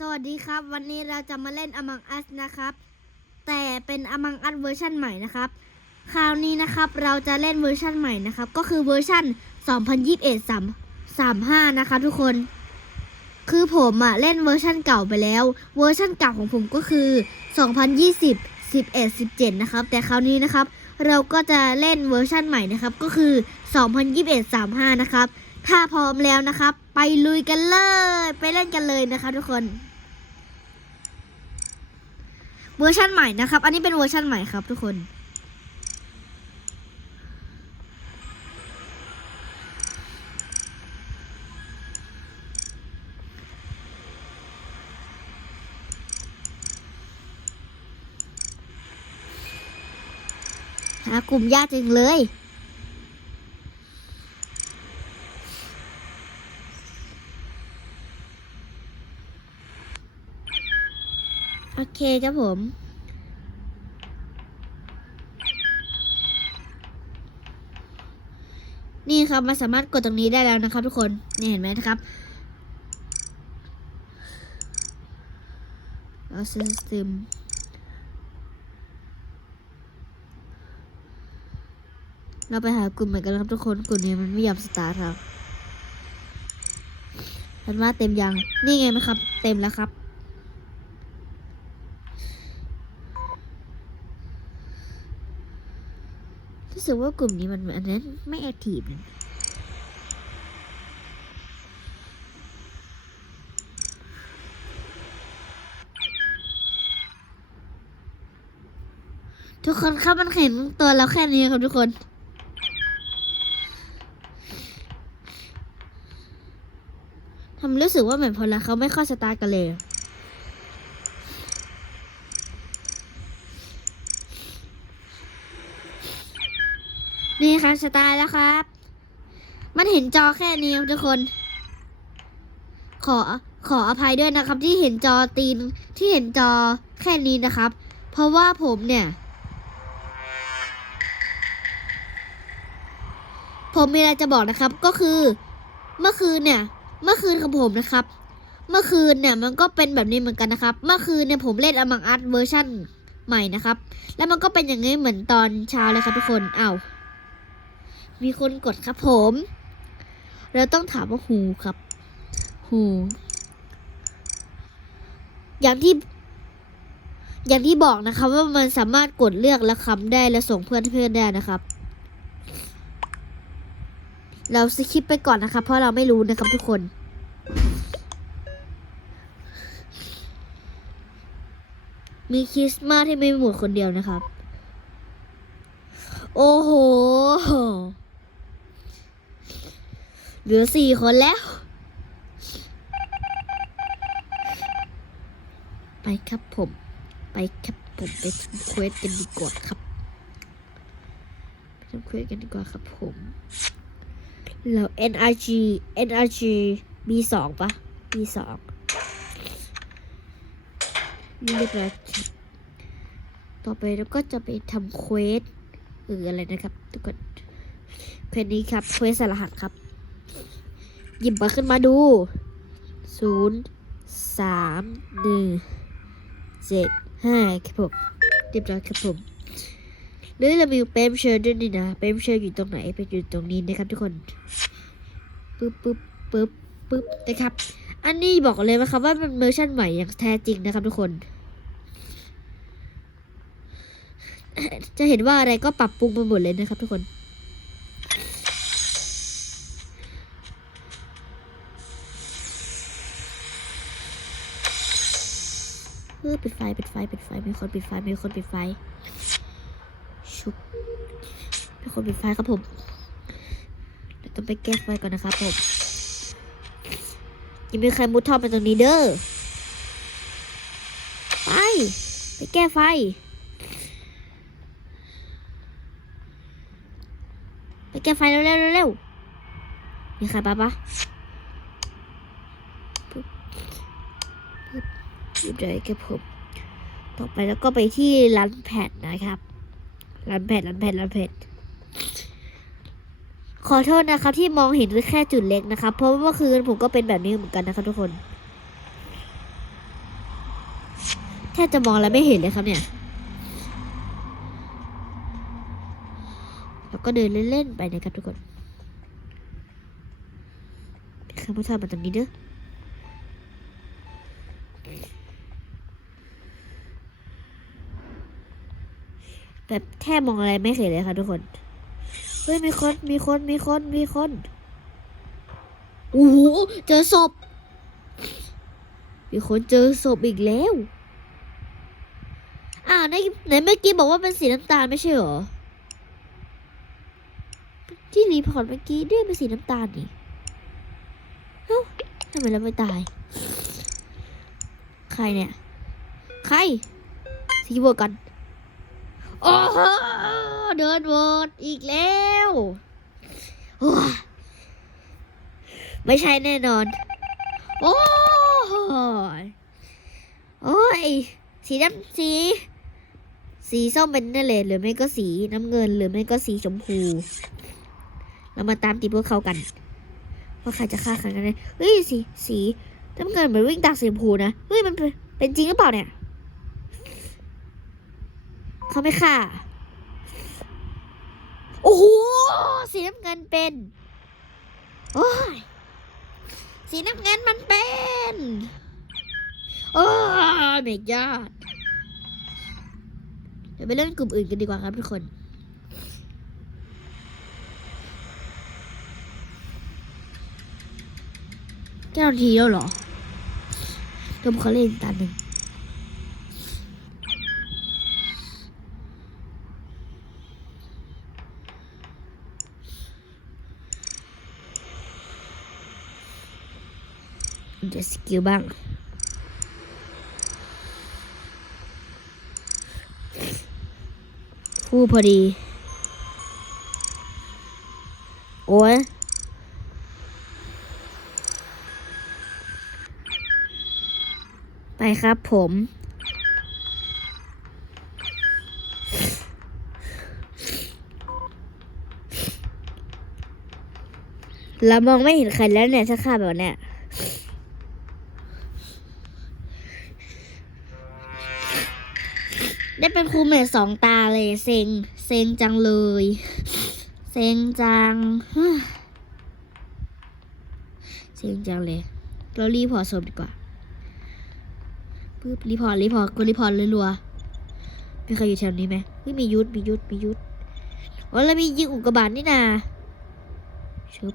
สวัสดีครับ วันนี้เราจะมาเล่น Among Us นะครับ แต่เป็น Among Us เวอร์ชันใหม่นะครับ คราวนี้นะครับเราจะเล่นเวอร์ชันใหม่นะครับ ก็คือเวอร์ชัน2021 3 35 นะครับทุกคน คือผมอะเล่นเวอร์ชันเก่าไปแล้ว เวอร์ชันเก่าของผมก็คือ 2020 11 17 นะครับ แต่คราวนี้นะครับ เราก็จะเล่นเวอร์ชันใหม่นะครับ ก็คือ 2021 35 นะครับ ถ้าพร้อมแล้วนะครับ ไปลุยกันเลย ไปเล่นกันเลยนะคะทุกคนเวอร์ชันใหม่นะครับ อันนี้เป็นเวอร์ชันใหม่ครับทุกคน หากลุ่มยากจริงเลย โอเคครับผมนี่ครับมันสามารถกดตรงนี้ได้แล้วนะครับ ทุกคนนี่เห็นไหมนะครับเอาซิสเต็มเราไปหากลุ่มใหม่กันนะครับทุกคนกลุ่มนี้มันไม่ยอมสตาร์ทครับเห็นว่าเต็มยังนี่ไงไหมครับ เต็มแล้วครับ รู้สึกว่ากลุ่มนี้มันอันนั้นไม่แอคทีฟนะทุกคนครับมันเห็นตัวเราแค่นี้ครับทุกคน ทำรู้สึกว่าเหมือนพอแล้วเขาไม่ค่อยสตาร์กันเลย นี่ครับสตาร์แล้วครับ มันเห็นจอแค่นี้ครับทุกคน ขอขออภัยด้วยนะครับ ที่เห็นจอตีนที่เห็นจอแค่นี้นะครับ เพราะว่าผมเนี่ย ผมมีอะไรจะบอกนะครับก็คือ เมื่อคืนเนี่ย เมื่อคืนของผมนะครับ เมื่อคืนเนี่ยมันก็เป็นแบบนี้เหมือนกันนะครับ เมื่อคืนเนี่ยผมเล่น Among Us เวอร์ชันใหม่นะครับ แล้วมันก็เป็นอย่างนี้เหมือนตอนเช้าเลยครับทุกคนเอ้า มีคนกดครับผม เราต้องถามว่าหูครับหูอย่างที่ อย่างที่บอกนะครับ ว่ามันสามารถกดเลือกและคำได้และส่งเพื่อนเพื่อนได้นะครับ เราสคิปไปก่อนนะครับ เพราะเราไม่รู้นะครับทุกคนมีคริสต์มาสที่ไม่หมดคนเดียวนะครับ โอ้โห เหลือสี่คนแล้ว ไปครับผม ไปครับผมไปทำเควสกันดีกว่าครับไปทำเควสกันดีกว่าครับผมแล้ว NRG NRG B2 ปะ B2 เรียบร้อยต่อไปเราก็จะไปทำเควสหรืออะไรนะครับ ทุกคนเควสนี้ครับเควสสารหัสครับ หยิบมาขึ้นมาดูศูนย์สามหนึ่งเจ็ดห้าครับผมเรียบร้อยครับผมหรือเรามีเปมเชอร์ด้วยนี่นะเปมเชอร์อยู่ตรงไหนไปอยู่ตรงนี้นะครับทุกคนปึ๊บปึ๊บปึ๊บปึ๊บนะครับ อันนี้บอกเลยนะครับว่ามันเวอร์ชันใหม่อย่างแท้จริงนะครับทุกคน จะเห็นว่าอะไรก็ปรับปรุงไปหมดเลยนะครับทุกคน ปิดไฟปิดไฟปิดไฟมีคนปิดไฟมีคนปิดไฟชุบมีคนปิดไฟครับผมเดี๋ยวต้องไปแก้ไฟก่อนนะครับผมยังมีใครมุดท่อไปตรงนี้เด้อไปไปแก้ไฟไปแก้ไฟเร็วเร็วเร็วเร็วมีใครปะปะปึ๊บปึ๊บอยู่ไหนกับผม ต่อไปแล้วก็ไปที่ร้านแผ่นนะครับร้านแผ่นร้านแผ่นร้านแผ่นขอโทษนะครับที่มองเห็นแค่จุดเล็กนะครับ เพราะว่าเมื่อคืนผมก็เป็นแบบนี้เหมือนกันนะครับทุกคนแทบจะมองแล้วไม่เห็นเลยครับเนี่ย แล้วก็เดินเล่นๆไปนะครับทุกคนข้าพเจ้ามาตรงนี้เด้อ แบบแทบมองอะไรไม่เห็นเลยค่ะทุกคน เฮ้ยมีคนมีคนมีคนมีคนโอ้โหเจอศพ มีคนเจอศพอีกแล้ว อ้าวในไหนเมื่อกี้บอกว่าเป็นสีน้ำตาลไม่ใช่เหรอ ที่รีพอร์ตเมื่อกี้ด้วยเป็นสีน้ำตาลนี่เอ้าทำไมเราไม่ตาย ใครเนี่ย ใครสีโหวตกัน โอ้โหเดินวตอีกแล้วโอ้ยไม่ใช่แน่นอน โอ้ยโอ้ย สีน้ำสี สีส้มเป็นนั่นเลยหรือไม่ก็สีน้ำเงิน หรือไม่ก็สีชมพู เรามาตามตีพวกเขากัน ว่าใครจะฆ่าใครกันแน่เฮ้ยสีสีน้ำเงินเหมือนวิ่งตามสีชมพูนะ เฮ้ยมันเป็นจริงหรือเปล่าเนี่ย เขาไม่ฆ่าโอ้โห สีน้ำเงินเป็น โอ้ย สีน้ำเงินมันเป็น โอ้ยเมยอด เดี๋ยวไปเล่นกลุ่มอื่นกันดีกว่าครับทุกคนเจ้านาทีแล้วเหรอเดี๋ยวผมขาเล่นตาหนึ่ง เดี๋ยวสกิลบ้างพูดพอดี โอ้ยไปครับผมเรามองไม่เห็นใครแล้วเนี่ยถ้าฆ่าแบบเนี้ย ได้เป็นครูเมทสองตาเลยเซ็งเซ็งจังเลย เซ็งจังเซ็งจังเลย เรารีพอร์ตศพดีกว่าปึ๊บรีพอร์ตรีพอร์ตกดรีพอร์ตเลยรัวมีใครอยู่แถวนี้ไหมเฮ้ยมียุทธมียุทธมียุทธอ๋อแล้วมียิงอุกกาบาตนี่นาชุบ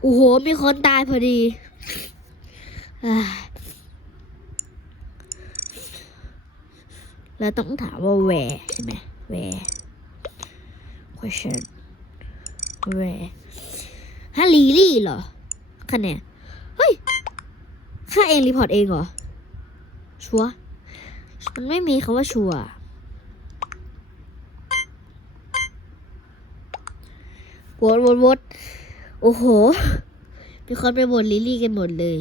โอ้โห มีคนตายพอดีอ่าแล้วต้องถามว่า where ใช่ไหม where question where ฮะลีลี่เหรอคะแนนเฮ้ยค่าเอง รีพอร์ตเองเหรอ ชัว มันไม่มีคำว่าชัวโวตโวตโวต โอ้โหมีคนไปโหวตลิลลี่กันหมดเลย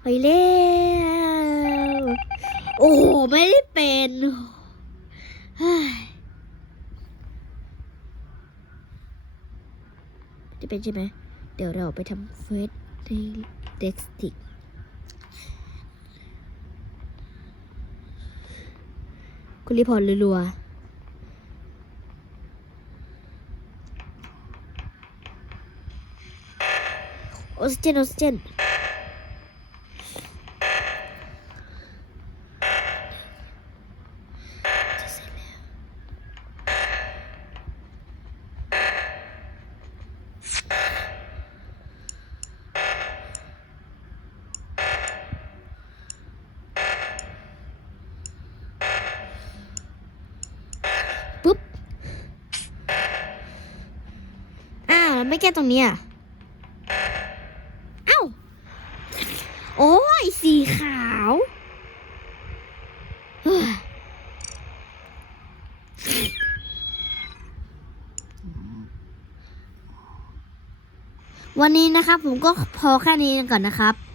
ไปแล้วโอ้โห ไม่ได้เป็นเฮ้ยไม่ได้เป็นใช่ไหม เดี๋ยวเราไปทำเฟสในเด็กสติกคุณรีพอร์ตรัวๆ ออกซิเจนออกซิเจนปุ๊บ อ้าวแล้วไม่แก้ตรงนี้อะอ้าว โอ้ย สีขาววันนี้นะครับผมก็พอแค่นี้ก่อนนะครับ